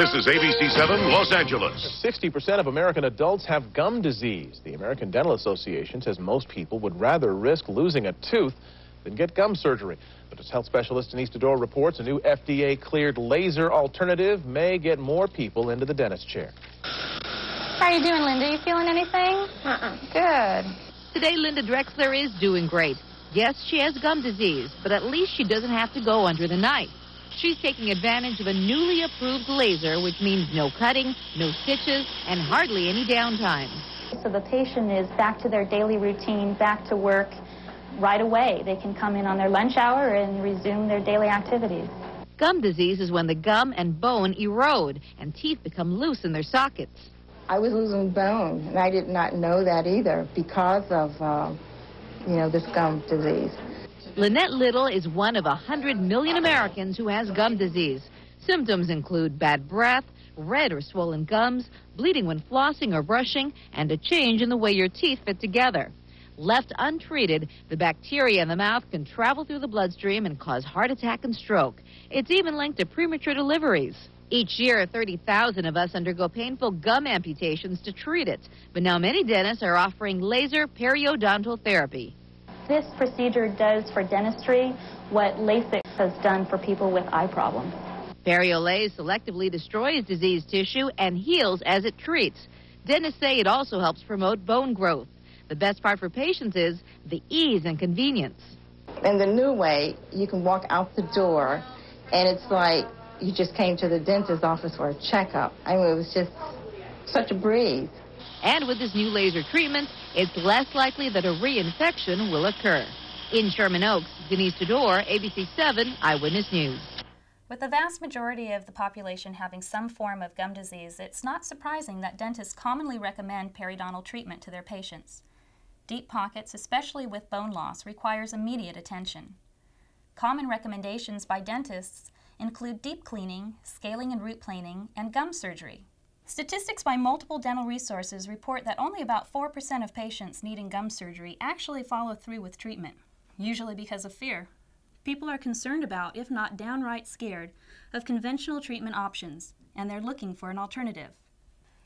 This is ABC 7 Los Angeles. 60% of American adults have gum disease. The American Dental Association says most people would rather risk losing a tooth than get gum surgery. But as health specialist Denise Dodor reports, a new FDA-cleared laser alternative may get more people into the dentist chair. How are you doing, Linda? You feeling anything? Good. Today, Linda Drexler is doing great. Yes, she has gum disease, but at least she doesn't have to go under the knife. She's taking advantage of a newly approved laser, which means no cutting, no stitches, and hardly any downtime. So the patient is back to their daily routine, back to work right away. They can come in on their lunch hour and resume their daily activities. Gum disease is when the gum and bone erode and teeth become loose in their sockets. I was losing bone, and I did not know that either because of, this gum disease. Lynette Little is one of 100 million Americans who has gum disease. Symptoms include bad breath, red or swollen gums, bleeding when flossing or brushing, and a change in the way your teeth fit together. Left untreated, the bacteria in the mouth can travel through the bloodstream and cause heart attack and stroke. It's even linked to premature deliveries. Each year, 30,000 of us undergo painful gum amputations to treat it. But now many dentists are offering laser periodontal therapy. This procedure does for dentistry what LASIK has done for people with eye problems. Periolase selectively destroys diseased tissue and heals as it treats. Dentists say it also helps promote bone growth. The best part for patients is the ease and convenience. In the new way, you can walk out the door, and it's like you just came to the dentist's office for a checkup. I mean, it was just such a breeze. And with this new laser treatment, it's less likely that a reinfection will occur. In Sherman Oaks, Denise Dodor, ABC 7 Eyewitness News. With the vast majority of the population having some form of gum disease, it's not surprising that dentists commonly recommend periodontal treatment to their patients. Deep pockets, especially with bone loss, requires immediate attention. Common recommendations by dentists include deep cleaning, scaling and root planing, and gum surgery. Statistics by multiple dental resources report that only about 4% of patients needing gum surgery actually follow through with treatment, usually because of fear. People are concerned about, if not downright scared, of conventional treatment options, and they're looking for an alternative.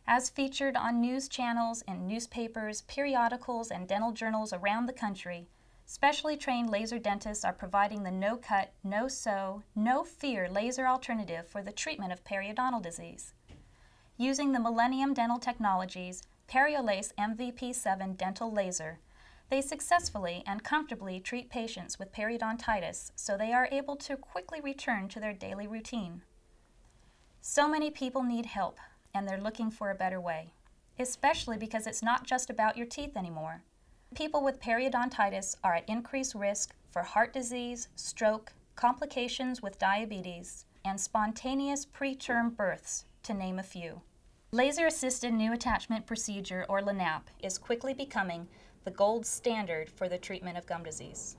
As featured on news channels in newspapers, periodicals, and dental journals around the country, specially trained laser dentists are providing the no-cut, no-sew, no-fear laser alternative for the treatment of periodontal disease. Using the Millennium Dental Technologies Periolase MVP7 dental laser, they successfully and comfortably treat patients with periodontitis so they are able to quickly return to their daily routine. So many people need help, and they're looking for a better way, especially because it's not just about your teeth anymore. People with periodontitis are at increased risk for heart disease, stroke, complications with diabetes, and spontaneous preterm births, to name a few. Laser-assisted new attachment procedure, or LANAP, is quickly becoming the gold standard for the treatment of gum disease.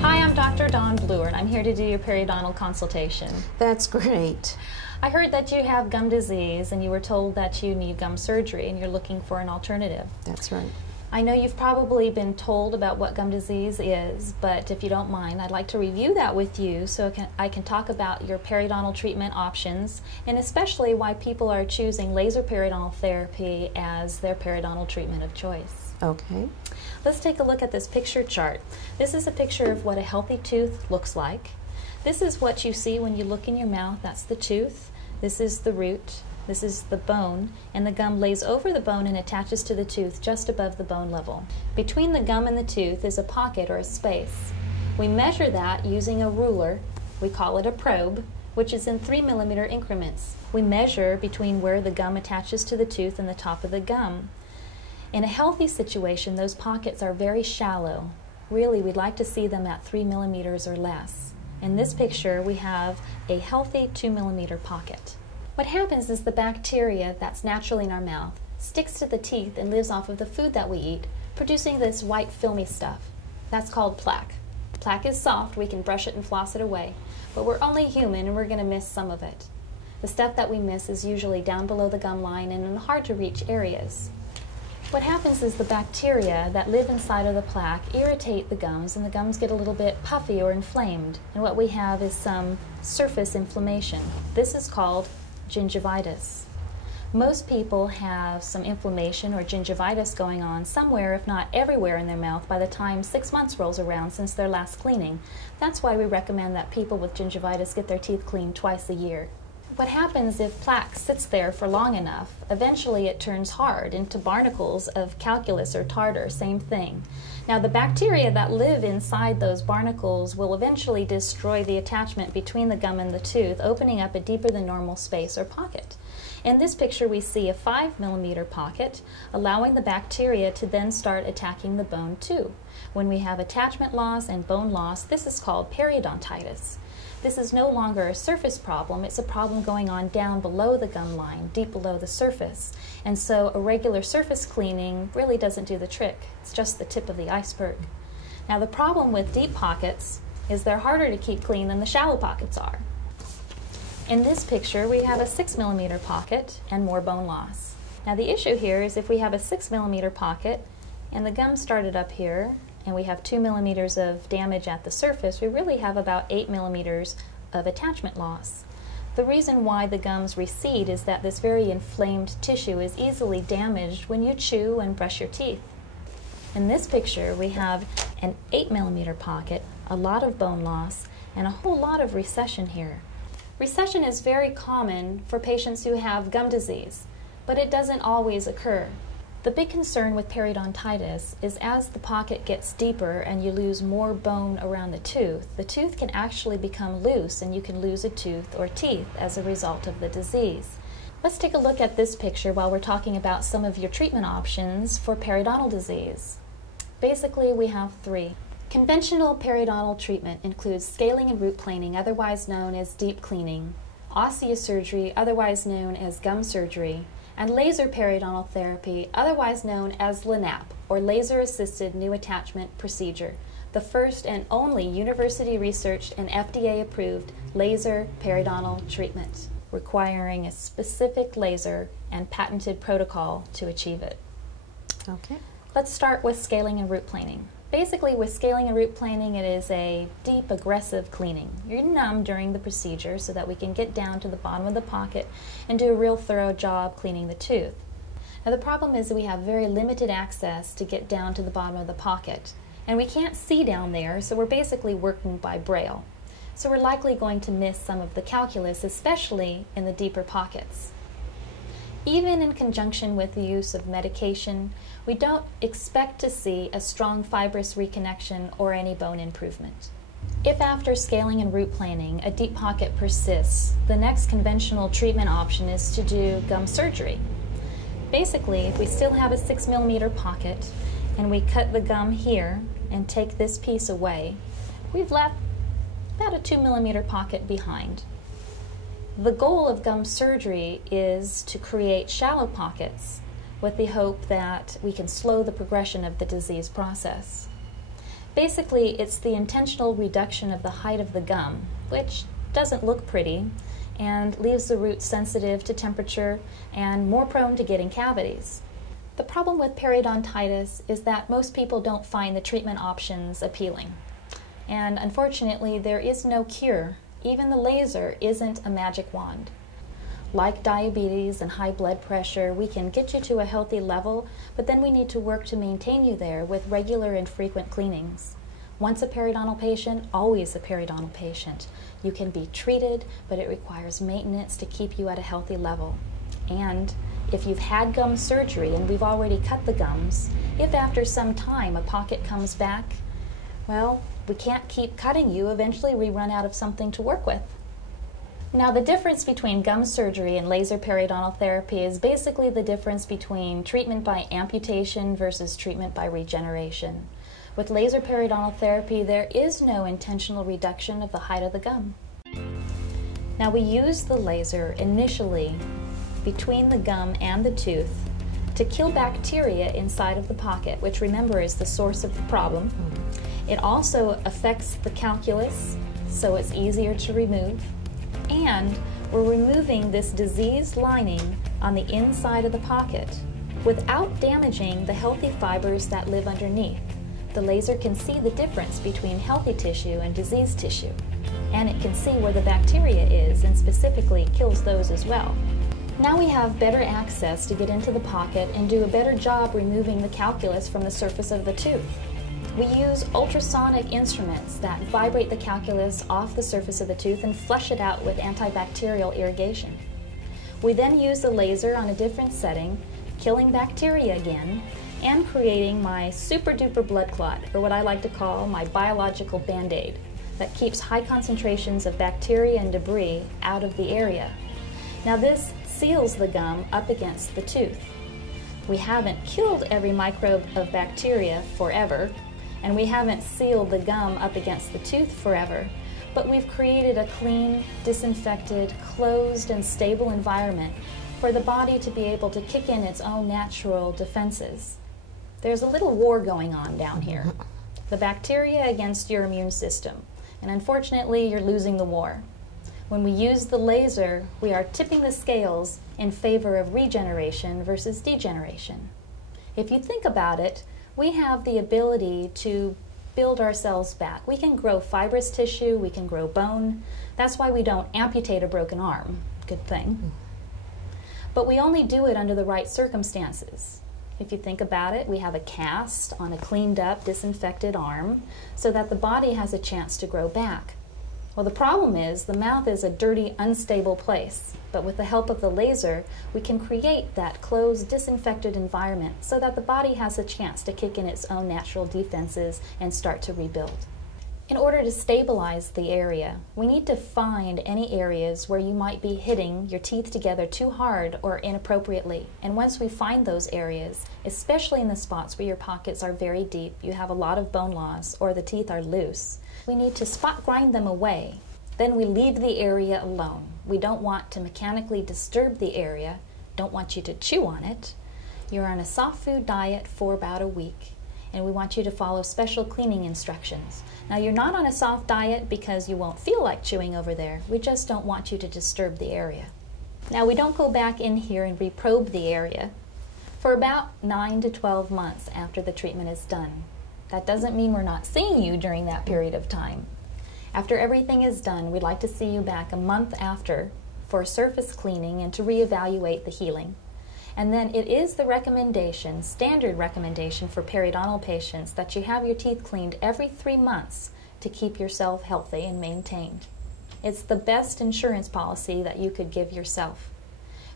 Hi, I'm Dr. Dawn Bluer, and I'm here to do your periodontal consultation. That's great. I heard that you have gum disease and you were told that you need gum surgery and you're looking for an alternative. That's right. I know you've probably been told about what gum disease is, but if you don't mind, I'd like to review that with you so I can talk about your periodontal treatment options and especially why people are choosing laser periodontal therapy as their periodontal treatment of choice. Okay. Let's take a look at this picture chart. This is a picture of what a healthy tooth looks like. This is what you see when you look in your mouth. That's the tooth. This is the root. This is the bone, and the gum lays over the bone and attaches to the tooth just above the bone level. Between the gum and the tooth is a pocket or a space. We measure that using a ruler. We call it a probe, which is in 3mm increments. We measure between where the gum attaches to the tooth and the top of the gum. In a healthy situation, those pockets are very shallow. Really, we'd like to see them at 3mm or less. In this picture, we have a healthy 2mm pocket. What happens is the bacteria that's naturally in our mouth sticks to the teeth and lives off of the food that we eat, producing this white filmy stuff. That's called plaque. Plaque is soft, we can brush it and floss it away, but we're only human and we're going to miss some of it. The stuff that we miss is usually down below the gum line and in hard to reach areas. What happens is the bacteria that live inside of the plaque irritate the gums, and the gums get a little bit puffy or inflamed. And what we have is some surface inflammation. This is called gingivitis. Most people have some inflammation or gingivitis going on somewhere, if not everywhere, in their mouth by the time 6 months rolls around since their last cleaning. That's why we recommend that people with gingivitis get their teeth cleaned twice a year. What happens if plaque sits there for long enough, eventually it turns hard into barnacles of calculus or tartar, same thing. Now the bacteria that live inside those barnacles will eventually destroy the attachment between the gum and the tooth, opening up a deeper than normal space or pocket. In this picture we see a 5mm pocket, allowing the bacteria to then start attacking the bone too. When we have attachment loss and bone loss, this is called periodontitis. This is no longer a surface problem, it's a problem going on down below the gum line, deep below the surface. And so a regular surface cleaning really doesn't do the trick. It's just the tip of the iceberg. Now the problem with deep pockets is they're harder to keep clean than the shallow pockets are. In this picture we have a 6mm pocket and more bone loss. Now the issue here is if we have a 6mm pocket and the gum started up here, and we have 2 millimeters of damage at the surface, we really have about 8 millimeters of attachment loss. The reason why the gums recede is that this very inflamed tissue is easily damaged when you chew and brush your teeth. In this picture, we have an 8mm pocket, a lot of bone loss, and a whole lot of recession here. Recession is very common for patients who have gum disease, but it doesn't always occur. The big concern with periodontitis is as the pocket gets deeper and you lose more bone around the tooth can actually become loose and you can lose a tooth or teeth as a result of the disease. Let's take a look at this picture while we're talking about some of your treatment options for periodontal disease. Basically, we have 3. Conventional periodontal treatment includes scaling and root planing, otherwise known as deep cleaning, osteosurgery, otherwise known as gum surgery, and laser periodontal therapy, otherwise known as LANAP, or laser-assisted new attachment procedure, the first and only university-researched and FDA-approved laser periodontal treatment, requiring a specific laser and patented protocol to achieve it. Okay. Let's start with scaling and root planing. Basically, with scaling and root planing, it is a deep, aggressive cleaning. You're numb during the procedure so that we can get down to the bottom of the pocket and do a real thorough job cleaning the tooth. Now, the problem is that we have very limited access to get down to the bottom of the pocket, and we can't see down there, so we're basically working by braille. So we're likely going to miss some of the calculus, especially in the deeper pockets. Even in conjunction with the use of medication, we don't expect to see a strong fibrous reconnection or any bone improvement. If after scaling and root planing a deep pocket persists, the next conventional treatment option is to do gum surgery. Basically, if we still have a 6mm pocket and we cut the gum here and take this piece away, we've left about a 2mm pocket behind. The goal of gum surgery is to create shallow pockets with the hope that we can slow the progression of the disease process. Basically, it's the intentional reduction of the height of the gum, which doesn't look pretty and leaves the root sensitive to temperature and more prone to getting cavities. The problem with periodontitis is that most people don't find the treatment options appealing. And unfortunately, there is no cure. Even the laser isn't a magic wand. Like diabetes and high blood pressure, we can get you to a healthy level, but then we need to work to maintain you there with regular and frequent cleanings. Once a periodontal patient, always a periodontal patient. You can be treated, but it requires maintenance to keep you at a healthy level. And if you've had gum surgery and we've already cut the gums, if after some time a pocket comes back, well, we can't keep cutting you. Eventually we run out of something to work with. Now, the difference between gum surgery and laser periodontal therapy is basically the difference between treatment by amputation versus treatment by regeneration. With laser periodontal therapy, there is no intentional reduction of the height of the gum. Now, we use the laser initially between the gum and the tooth to kill bacteria inside of the pocket, which, remember, is the source of the problem. It also affects the calculus, so it's easier to remove. And we're removing this diseased lining on the inside of the pocket. without damaging the healthy fibers that live underneath. The laser can see the difference between healthy tissue and diseased tissue, and it can see where the bacteria is and specifically kills those as well. Now we have better access to get into the pocket and do a better job removing the calculus from the surface of the tooth. We use ultrasonic instruments that vibrate the calculus off the surface of the tooth and flush it out with antibacterial irrigation. We then use the laser on a different setting, killing bacteria again, and creating my super duper blood clot, or what I like to call my biological band-aid, that keeps high concentrations of bacteria and debris out of the area. Now this seals the gum up against the tooth. We haven't killed every microbe of bacteria forever, and we haven't sealed the gum up against the tooth forever, but we've created a clean, disinfected, closed, and stable environment for the body to be able to kick in its own natural defenses. There's a little war going on down here. The bacteria against your immune system, and unfortunately you're losing the war. When we use the laser, we are tipping the scales in favor of regeneration versus degeneration. If you think about it, we have the ability to build ourselves back. We can grow fibrous tissue, we can grow bone. That's why we don't amputate a broken arm. Good thing. But we only do it under the right circumstances. If you think about it, we have a cast on a cleaned up, disinfected arm so that the body has a chance to grow back. Well, the problem is the mouth is a dirty, unstable place, but with the help of the laser, we can create that closed, disinfected environment so that the body has a chance to kick in its own natural defenses and start to rebuild. In order to stabilize the area, we need to find any areas where you might be hitting your teeth together too hard or inappropriately. And once we find those areas, especially in the spots where your pockets are very deep, you have a lot of bone loss, or the teeth are loose, we need to spot grind them away. Then we leave the area alone. We don't want to mechanically disturb the area, don't want you to chew on it. You're on a soft food diet for about a week, and we want you to follow special cleaning instructions. Now, you're not on a soft diet because you won't feel like chewing over there. We just don't want you to disturb the area. Now, we don't go back in here and reprobe the area for about 9 to 12 months after the treatment is done. That doesn't mean we're not seeing you during that period of time. After everything is done, we'd like to see you back a month after for surface cleaning and to reevaluate the healing. And then it is the recommendation, standard recommendation for periodontal patients, that you have your teeth cleaned every 3 months to keep yourself healthy and maintained. It's the best insurance policy that you could give yourself,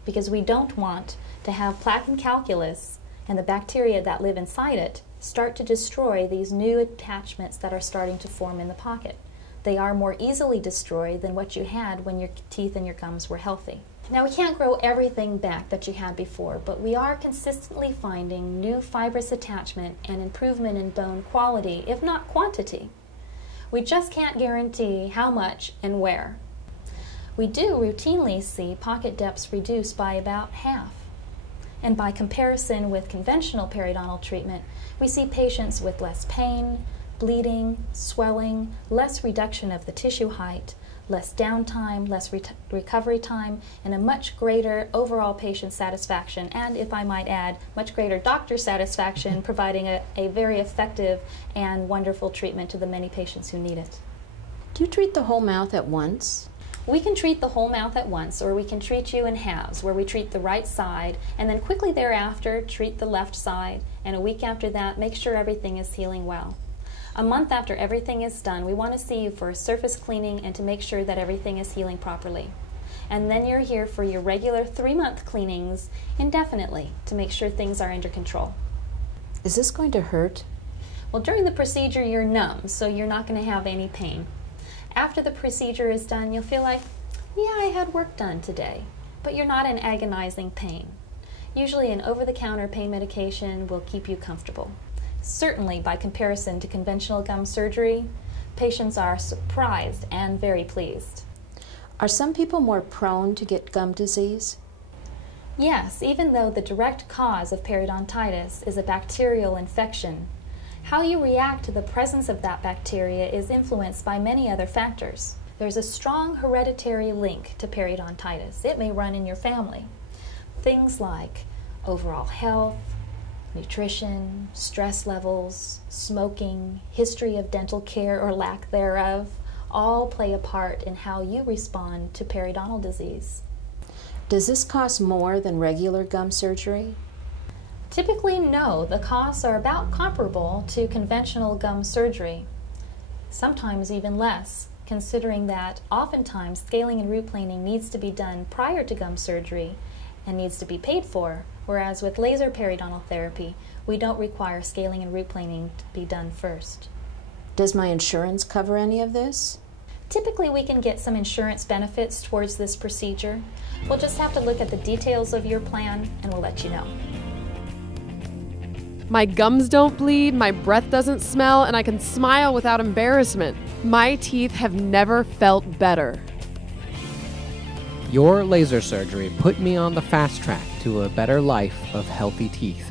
because we don't want to have plaque and calculus and the bacteria that live inside it start to destroy these new attachments that are starting to form in the pocket. They are more easily destroyed than what you had when your teeth and your gums were healthy. Now, we can't grow everything back that you had before, but we are consistently finding new fibrous attachment and improvement in bone quality, if not quantity. We just can't guarantee how much and where. We do routinely see pocket depths reduced by about half. And by comparison with conventional periodontal treatment, we see patients with less pain, bleeding, swelling, less reduction of the tissue height, less downtime, less recovery time, and a much greater overall patient satisfaction, and, if I might add, much greater doctor satisfaction, providing a very effective and wonderful treatment to the many patients who need it. Do you treat the whole mouth at once? We can treat the whole mouth at once, or we can treat you in halves, where we treat the right side, and then quickly thereafter treat the left side, and a week after that make sure everything is healing well. A month after everything is done, we want to see you for a surface cleaning and to make sure that everything is healing properly. And then you're here for your regular 3-month cleanings indefinitely to make sure things are under control. Is this going to hurt? Well, during the procedure you're numb, so you're not going to have any pain. After the procedure is done, you'll feel like, yeah, I had work done today, but you're not in agonizing pain. Usually an over-the-counter pain medication will keep you comfortable. Certainly, by comparison to conventional gum surgery, patients are surprised and very pleased. Are some people more prone to get gum disease? Yes, even though the direct cause of periodontitis is a bacterial infection, how you react to the presence of that bacteria is influenced by many other factors. There's a strong hereditary link to periodontitis. It may run in your family. Things like overall health, nutrition, stress levels, smoking, history of dental care or lack thereof, all play a part in how you respond to periodontal disease. Does this cost more than regular gum surgery? Typically, no. The costs are about comparable to conventional gum surgery, sometimes even less, considering that oftentimes scaling and root planing needs to be done prior to gum surgery and needs to be paid for, whereas with laser periodontal therapy, we don't require scaling and root planing to be done first. Does my insurance cover any of this? Typically, we can get some insurance benefits towards this procedure. We'll just have to look at the details of your plan and we'll let you know. My gums don't bleed, my breath doesn't smell, and I can smile without embarrassment. My teeth have never felt better. Your laser surgery put me on the fast track to a better life of healthy teeth.